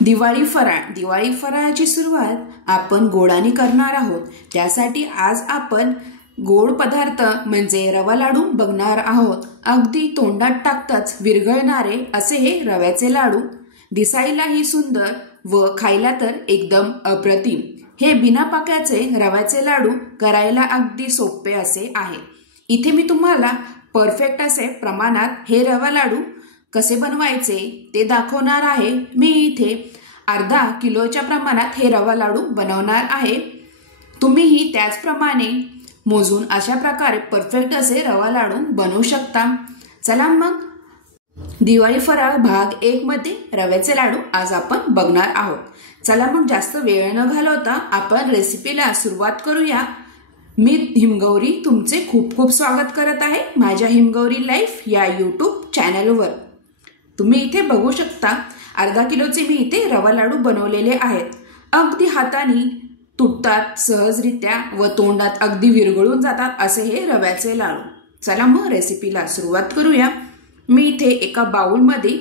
दिवाळी फराळाची सुरुवात आपण गोडाने करणार आहोत। त्यासाठी आज आपण गोड पदार्थ म्हणजे रवा लाडू बघणार आहोत। अगदी तोंडात टाकताच विरघळणारे असे हे रव्याचे लाडू, दिसायलाही सुंदर व खायला तर एकदम अप्रतिम। हे बिना पाक्याचे रव्याचे लाडू करायला अगदी सोपे असे आहे। इथे मी तुम्हाला परफेक्ट असे प्रमाणात हे रवा लाडू कसे बनवायचे ते दाखवणार आहे। मी इथे अर्धा किलोच्या प्रमाणात हे रवा लाडू बनवणार आहे। तुम्हीही त्याचप्रमाणे मोजून अशा प्रकारे परफेक्ट असे रवा लाडू बनवू शकता। चला मग दिवाळी फराळ भाग 1 मध्ये रव्याचे लाडू आज आपण बघणार आहोत। चला मग जास्त वेळ न घालवता आपण रेसिपीला सुरुवात करूया। मी हिमगौरी तुमचे खूप खूप स्वागत करत आहे माझ्या हिमगौरी लाईफ या यूट्यूब चॅनलवर। तुम्ही इथे बघू शकता अर्धा किलोचे मी इथे रवा लाडू बनवलेले आहेत। अगदी हाताने तुटतात सहजरित्या व तोंडात अगदी विरघळून जातात असे हे रव्याचे लाडू। चला मग रेसिपीला सुरुवात करूया। मी इथे एका बाउल मध्ये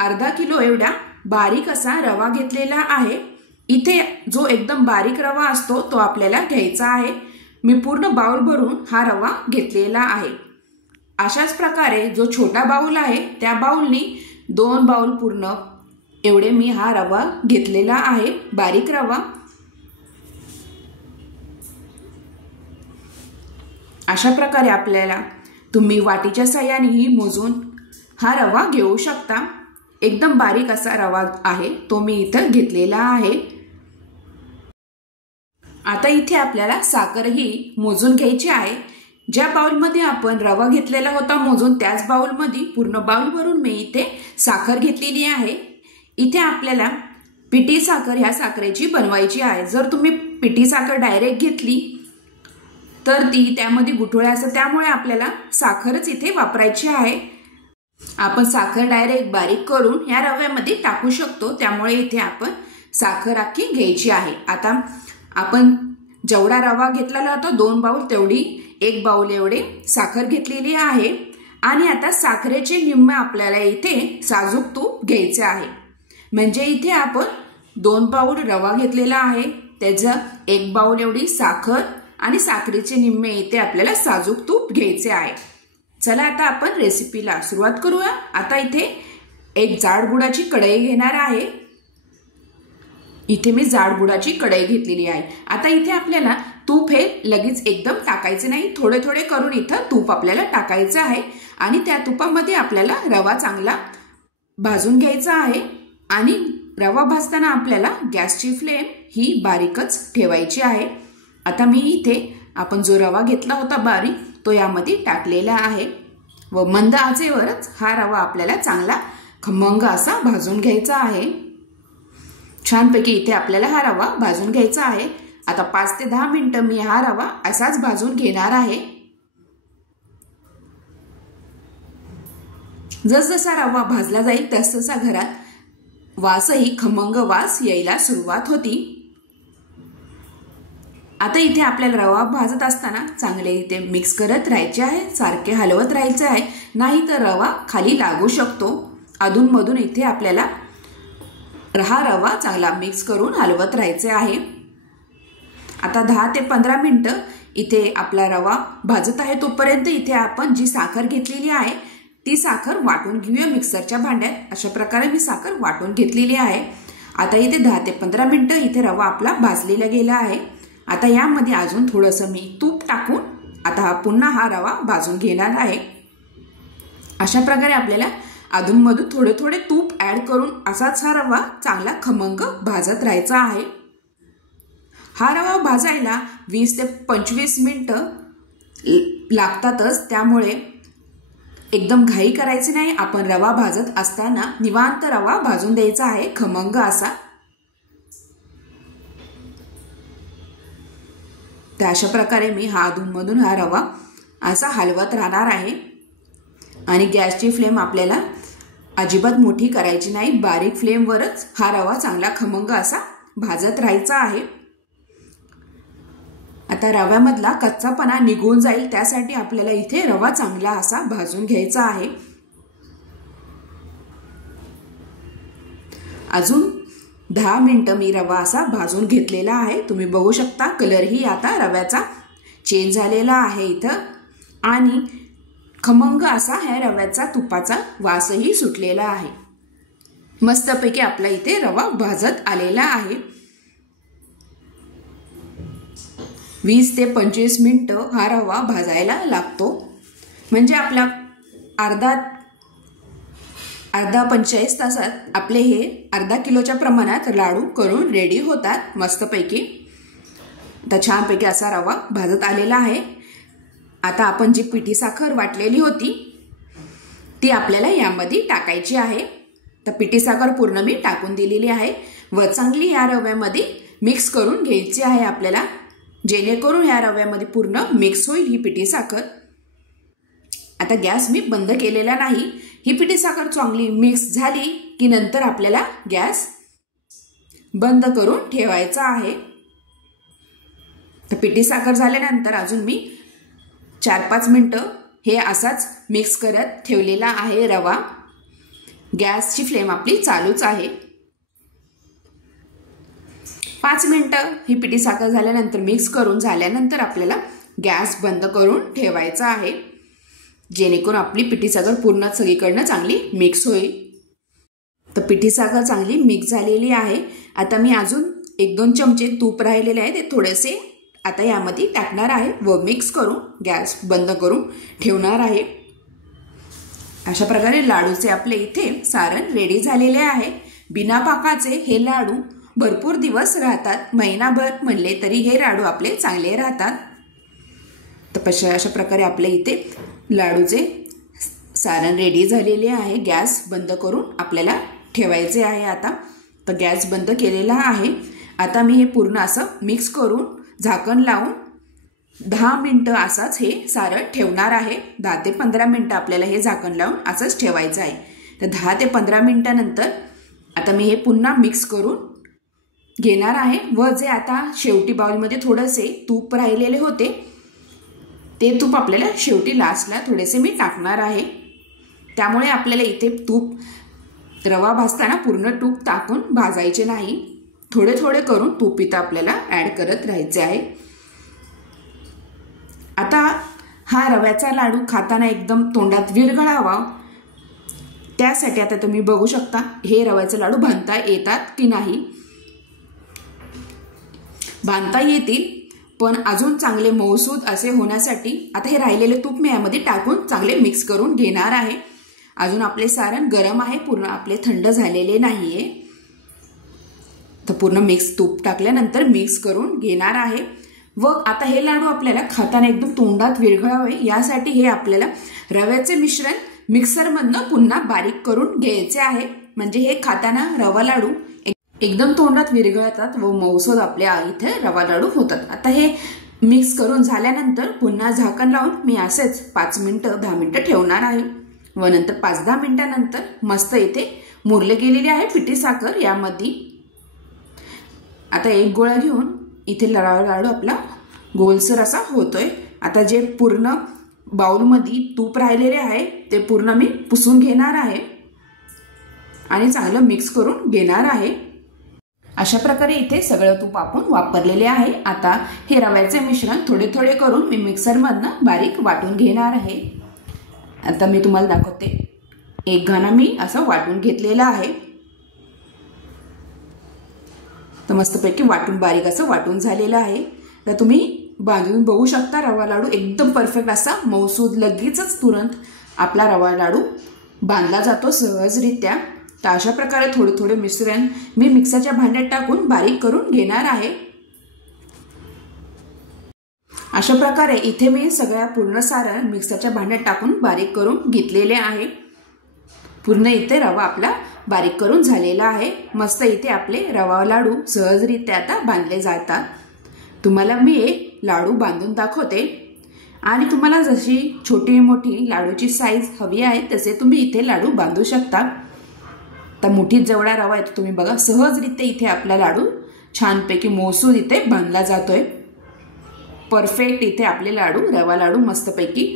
अर्धा किलो एवढा बारीक असा रवा घेतलेला आहे। इथे जो एकदम बारीक रवा असतो तो आपल्याला घ्यायचा आहे। मी पूर्ण बाउल भरून हा रवा घेतलेला आहे। अशाच प्रकारे जो छोटा बाउल आहे त्या बाउलनी 2 बाउल पूर्ण एवढे मी हा रवा घेतलेला आहे, बारीक रवा। अशा प्रकारे आपल्याला तुम्ही वाटीच्या साहाय्यानेही मोजून हा रवा घेऊ शकता। एकदम बारीक असा रवा आहे तो मी इथं घेतलेला आहे। आता इथे आपल्याला साखरही मोजून घ्यायची आहे। ज्या बाउलमध्ये आपण रवा घेतलेला होता मोजून त्याच बाउलमध्ये पूर्ण बाउल भरून मी इथे साखर घेतलेली आहे। इथे आपल्याला पिठी साखर ह्या साखरेची बनवायची आहे। जर तुम्ही पिठी साखर डायरेक्ट घेतली तर ती त्यामध्ये गुठळ्या असतात, त्यामुळे आपल्याला साखरच इथे वापरायची आहे। आपण साखर डायरेक्ट बारीक करून या रव्यामध्ये टाकू शकतो, त्यामुळे इथे आपण साखर अख्खी घ्यायची आहे। आता आपण जेवढा रवा घेतलेला होता 2 बाउल तेवढी 1 बाउल एवढे साखर घेतलेली आहे। आणि आता साखरेचे निम्मे आपल्याला इथे साजूक तूप घ्यायचे आहे। म्हणजे इथे आपण 2 बाउल रवा घेतलेला आहे, त्याचा 1 बाउल एवढी साखर आणि साखरेचे निम्मे इथे आपल्याला साजूक तूप घ्यायचे आहे। चला आता आपण रेसिपीला सुरुवात करूया। आता इथे एक जाड बुडाची कढई घेणार आहे। इथे मी जाड बुडाची कढई घेतलेली आहे। आता इथे आपल्याला तूप हे लगेच एकदम टाकायचे नाही, थोडे थोडे करून इथं तूप आपल्याला टाकायचं आहे। आणि त्या तुपामध्ये आपल्याला रवा चांगला भाजून घ्यायचा आहे। आणि रवा भाजताना आपल्याला गॅसची फ्लेम ही बारीकच ठेवायची आहे। आता मी इथे आपण जो रवा घेतला होता बारीक तो यामध्ये टाकलेला आहे व मंद आचेवरच हा रवा आपल्याला चांगला खमंग असा भाजून घ्यायचा आहे। छानपैकी इथे आपल्याला हा रवा भाजून घ्यायचा आहे। आता 5 ते 10 मिनिटं मी हा रवा असाच भाजून घेणार आहे। जसजसा रवा भाजला जाईल तसतसा घरात वासही खमंग वास यायला सुरुवात होती। आता इथे आपल्याला रवा भाजत असताना चांगले इथे मिक्स करत राहायचे आहे, सारखे हलवत राहायचे आहे, नाही तर रवा खाली लागू शकतो। अधूनमधून इथे आपल्याला हा रवा चांगला मिक्स करून हलवत राहायचे आहे। आता 10 ते 15 मिनिटं इथे आपला रवा भाजत आहे, तोपर्यंत इथे आपण जी साखर घेतलेली आहे ती साखर वाटून घेऊया मिक्सरच्या भांड्यात। अशा प्रकारे मी साखर वाटून घेतलेली आहे। आता इथे 10 ते 15 मिनिटं इथे रवा आपला भाजलेला गेला आहे। आता यामध्ये अजून थोडंसं मी तूप टाकून आता पुन्हा हा रवा भाजून घेणार आहे। अशा प्रकारे आपल्याला अधूनमधून थोडे थोडे तूप ऍड करून असाच हा रवा चांगला खमंग भाजत राहायचा आहे। हा रवा भाजायला 20 ते 25 मिनिटं लागतातच, त्यामुळे एकदम घाई करायची नाही। आपण रवा भाजत असताना निवांत रवा भाजून द्यायचा आहे खमंग असा। तर अशा प्रकारे मी हा अधूनमधून हा रवा असा हलवत राहणार आहे। आणि गॅसची फ्लेम आपल्याला अजिबात मोठी करायची नाही, बारीक फ्लेमवरच हा रवा चांगला खमंग असा भाजत राहायचा आहे। आता रव्यामधला कच्चापणा निघून जाईल त्यासाठी आपल्याला इथे रवा चांगला असा भाजून घ्यायचा आहे। अजून 10 मिनिटं मी रवा असा भाजून घेतलेला आहे। तुम्ही बघू शकता कलरही आता रव्याचा चेंज झालेला आहे इथं आणि खमंग असा ह्या रव्याचा तुपाचा वासही सुटलेला आहे। मस्तपैकी आपला इथे रवा भाजत आलेला आहे। 20 ते 25 मिनिटं हा रवा भाजायला लागतो, म्हणजे आपला अर्धा 45 तासात आपले हे अर्धा किलोच्या प्रमाणात लाडू करून रेडी होतात मस्तपैकी। आता छानपैकी असा रवा भाजत आलेला आहे। आता आपण जी पिठी साखर वाटलेली होती ती आपल्याला यामध्ये टाकायची आहे। तर पिठी साखर पूर्ण मी टाकून दिलेली आहे व चांगली या रव्यामध्ये मिक्स करून घ्यायची आहे आपल्याला, जेणेकरून या रव्यामध्ये पूर्ण मिक्स होईल ही पिठी साखर। आता गॅस मी बंद केलेला नाही। ही पिठी साखर चांगली मिक्स झाली की नंतर आपल्याला गॅस बंद करून ठेवायचा आहे। तर पिठी साखर झाल्यानंतर अजून मी 4-5 मिनिटं हे असाच मिक्स करत ठेवलेला आहे रवा। गॅसची फ्लेम आपली चालूच आहे। 5 मिनिटं ही पिठी साखर झाल्यानंतर मिक्स करून झाल्यानंतर आपल्याला गॅस बंद करून ठेवायचा आहे, जेणेकरून आपली पिठी साखर पूर्ण सगळीकडनं चांगली मिक्स होईल। तर पिठी साखर चांगली मिक्स झालेली आहे। आता मी अजून 1-2 चमचे तूप राहिलेले आहे ते थोडेसे आता यामध्ये टाकणार आहे व मिक्स करून गॅस बंद करून ठेवणार आहे। अशा प्रकारे लाडूचे आपले इथे सारण रेडी झालेले आहे। बिना पाकाचे हे लाडू भरपूर दिवस राहतात, महिनाभर म्हणले तरी हे लाडू आपले चांगले राहतात। तर अशा प्रकारे आपले इथे लाडूचे सारण रेडी झालेले आहे। गॅस बंद करून आपल्याला ठेवायचे आहे आता। तर गॅस बंद केलेला आहे। आता मी हे पूर्ण असं मिक्स करून झाकण लावून 10 मिनिटं असाच हे सारण ठेवणार आहे। 10 ते 15 मिनिटं आपल्याला हे झाकण लावून असंच ठेवायचं आहे। तर 10 ते 15 मिनिटानंतर आता मी हे पुन्हा मिक्स करून घेणार आहे व जे आता शेवटी बाउलमध्ये थोडेसे तूप राहिलेले होते ते तूप आपल्याला शेवटी लास्टला थोडेसे मी टाकणार आहे। त्यामुळे आपल्याला इथे तूप रवा भाजताना पूर्ण तूप टाकून भाजायचे नाही, थोडे थोडे करून तूप इथं आपल्याला ॲड करत राहायचे आहे। आता हा रव्याचा लाडू खाताना एकदम तोंडात विरघळावा त्यासाठी आता तुम्ही बघू शकता हे रव्याचे लाडू बांधता येतात की नाही। बांधता येतील, पण अजून चांगले मऊसूद असे होण्यासाठी आता हे राहिलेले तूप मी यामध्ये टाकून चांगले मिक्स करून घेणार आहे। अजून आपले सारण गरम आहे, पूर्ण आपले थंड झालेले नाहीये। तर पूर्ण मिक्स तूप टाकल्यानंतर मिक्स करून घेणार आहे व आता हे लाडू आपल्याला खाताना एकदम तोंडात विरघळावे यासाठी हे आपल्याला रव्याचे मिश्रण मिक्सरमधनं पुन्हा बारीक करून घ्यायचे आहे, म्हणजे हे खाताना रवा लाडू एकदम तोंडात विरघळतात व मऊसूद आपल्या इथे रवा लाडू होतात। आता हे मिक्स करून झाल्यानंतर पुन्हा झाकण लावून मी असेच 5 मिनिटं 10 मिनिटं ठेवणार आहे व नंतर 5-10 मिनिटानंतर मस्त इथे मुरले गेलेली आहे पिठी साखर यामध्ये। आता एक गोळा घेऊन इथे रवा लाडू आपला गोलसर असा होतोय। आता जे पूर्ण बाउलमध्ये तूप राहिलेले आहे ते पूर्ण मी पुसून घेणार आहे आणि चांगलं मिक्स करून घेणार आहे। अशा प्रकारे इथे सगळं तूप आपण वापरलेले आहे। आता हे रव्याचे मिश्रण थोडे थोडे करून मी मिक्सरमधनं बारीक वाटून घेणार आहे। आता मी तुम्हाला दाखवते, एक घाना मी असं वाटून घेतलेला आहे। तर मस्तपैकी वाटून बारीक असं वाटून झालेलं आहे। तर तुम्ही बांधून बघू शकता रवा लाडू एकदम परफेक्ट असा मऊसूद, लगेचच तुरंत आपला रवा लाडू बांधला जातो सहजरित्या। तर अशा प्रकारे थोडे थोडे मिश्रण मी मिक्सरच्या भांड्यात टाकून बारीक करून घेणार आहे। अशा प्रकारे इथे मी सगळ्या पूर्ण सारण मिक्सरच्या भांड्यात टाकून बारीक करून घेतलेले आहे। पूर्ण इथे रवा आपला बारीक करून झालेला आहे। मस्त इथे आपले रवा लाडू सहजरित्या आता बांधले जातात। तुम्हाला मी एक लाडू बांधून दाखवते आणि तुम्हाला जशी छोटी मोठी लाडूची साईज हवी आहे तसे तुम्ही इथे लाडू बांधू शकता। तर मुठीत जेवढा रवा आहे तुम्ही बघा सहजरित्या इथे आपला लाडू छानपैकी मऊसूद इथे बांधला जातोय। परफेक्ट इथे आपले लाडू रवा लाडू मस्तपैकी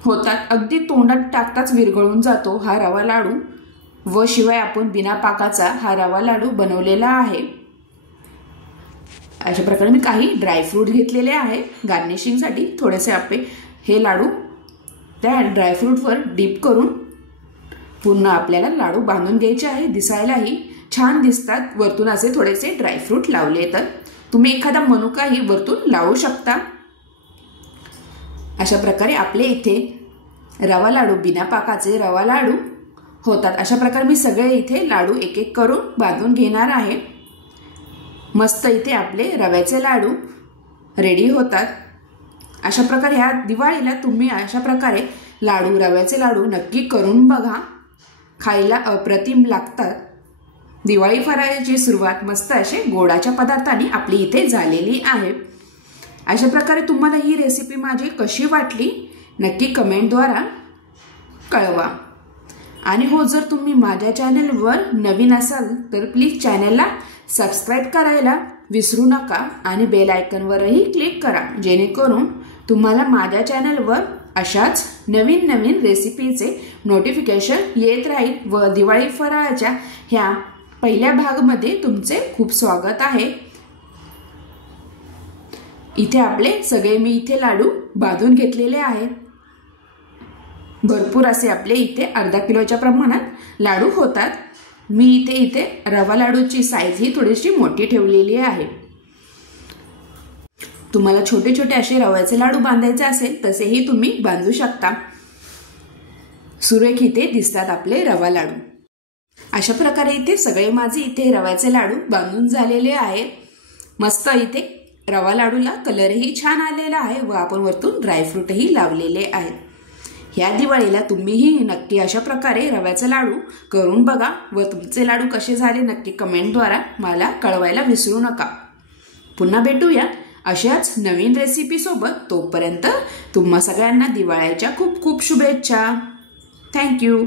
होतात। अगदी तोंडात टाकताच विरघळून जातो हा रवा लाडू व शिवाय आपण बिना पाकाचा हा रवा लाडू बनवलेला आहे। अशा प्रकारे मी काही ड्रायफ्रूट घेतलेले आहे गार्निशिंगसाठी। थोडेसे आपले हे लाडू त्या ड्रायफ्रूटवर डीप करून पुन्हा आपल्याला लाडू बांधून घ्यायचे आहे। दिसायलाही छान दिसतात वरतून असे थोडेसे ड्रायफ्रूट लावले तर। तुम्ही एखादा मनुकाही वरतून लावू शकता। अशा प्रकारे आपले इथे रवा लाडू बिना पाकाचे रवा लाडू होतात। अशा प्रकारे मी सगळे इथे लाडू एक एक करून बांधून घेणार आहे। मस्त इथे आपले रव्याचे लाडू रेडी होतात। अशा प्रकारे ह्या दिवाळीला तुम्ही अशा प्रकारे लाडू रव्याचे लाडू नक्की करून बघा। खायला अप्रतिम लागतात। दिवाळी फराळाची सुरुवात मस्त असे गोडाच्या पदार्थांनी आपली इथे झालेली आहे। अशा प्रकारे तुम्हाला ही रेसिपी माझी कशी वाटली नक्की कमेंटद्वारा कळवा। आणि हो, जर तुम्ही माझ्या चॅनलवर नवीन असाल तर प्लीज चॅनलला सबस्क्राईब करायला विसरू नका आणि बेल आयकॉनवरही क्लिक करा, जेणेकरून तुम्हाला माझ्या चॅनलवर अशाच नवीन नवीन रेसिपीचे नोटिफिकेशन येत राहील। व दिवाळी फराळाच्या ह्या पहिल्या भागामध्ये तुमचे खूप स्वागत आहे। इथे आपले सगळे मी इथे लाडू बांधून घेतलेले आहेत। भरपूर असे आपले इथे अर्धा किलोच्या प्रमाणात लाडू होतात। मी इथे रवा लाडूची साईज ही थोडीशी मोठी ठेवलेली आहे। तुम्हाला छोटे छोटे असे रव्याचे लाडू बांधायचे असेल तसेही तुम्ही बांधू शकता। सुरेख इथे दिसतात आपले रवा लाडू। अशा प्रकारे इथे सगळे माझे इथे रव्याचे लाडू बांधून झालेले आहेत। मस्त इथे रवा लाडूला कलरही छान आलेला आहे व आपण वरतून ड्रायफ्रूटही लावलेले आहेत। ह्या दिवाळीला तुम्हीही नक्की अशा प्रकारे रव्याचे लाडू करून बघा व तुमचे लाडू कसे झाले नक्की कमेंटद्वारा मला कळवायला विसरू नका। पुन्हा भेटूया अशाच नवीन रेसिपी सोबत। तोपर्यंत तुम्हा सगळ्यांना दिवाळीच्या खूप खूप शुभेच्छा। थँक्यू।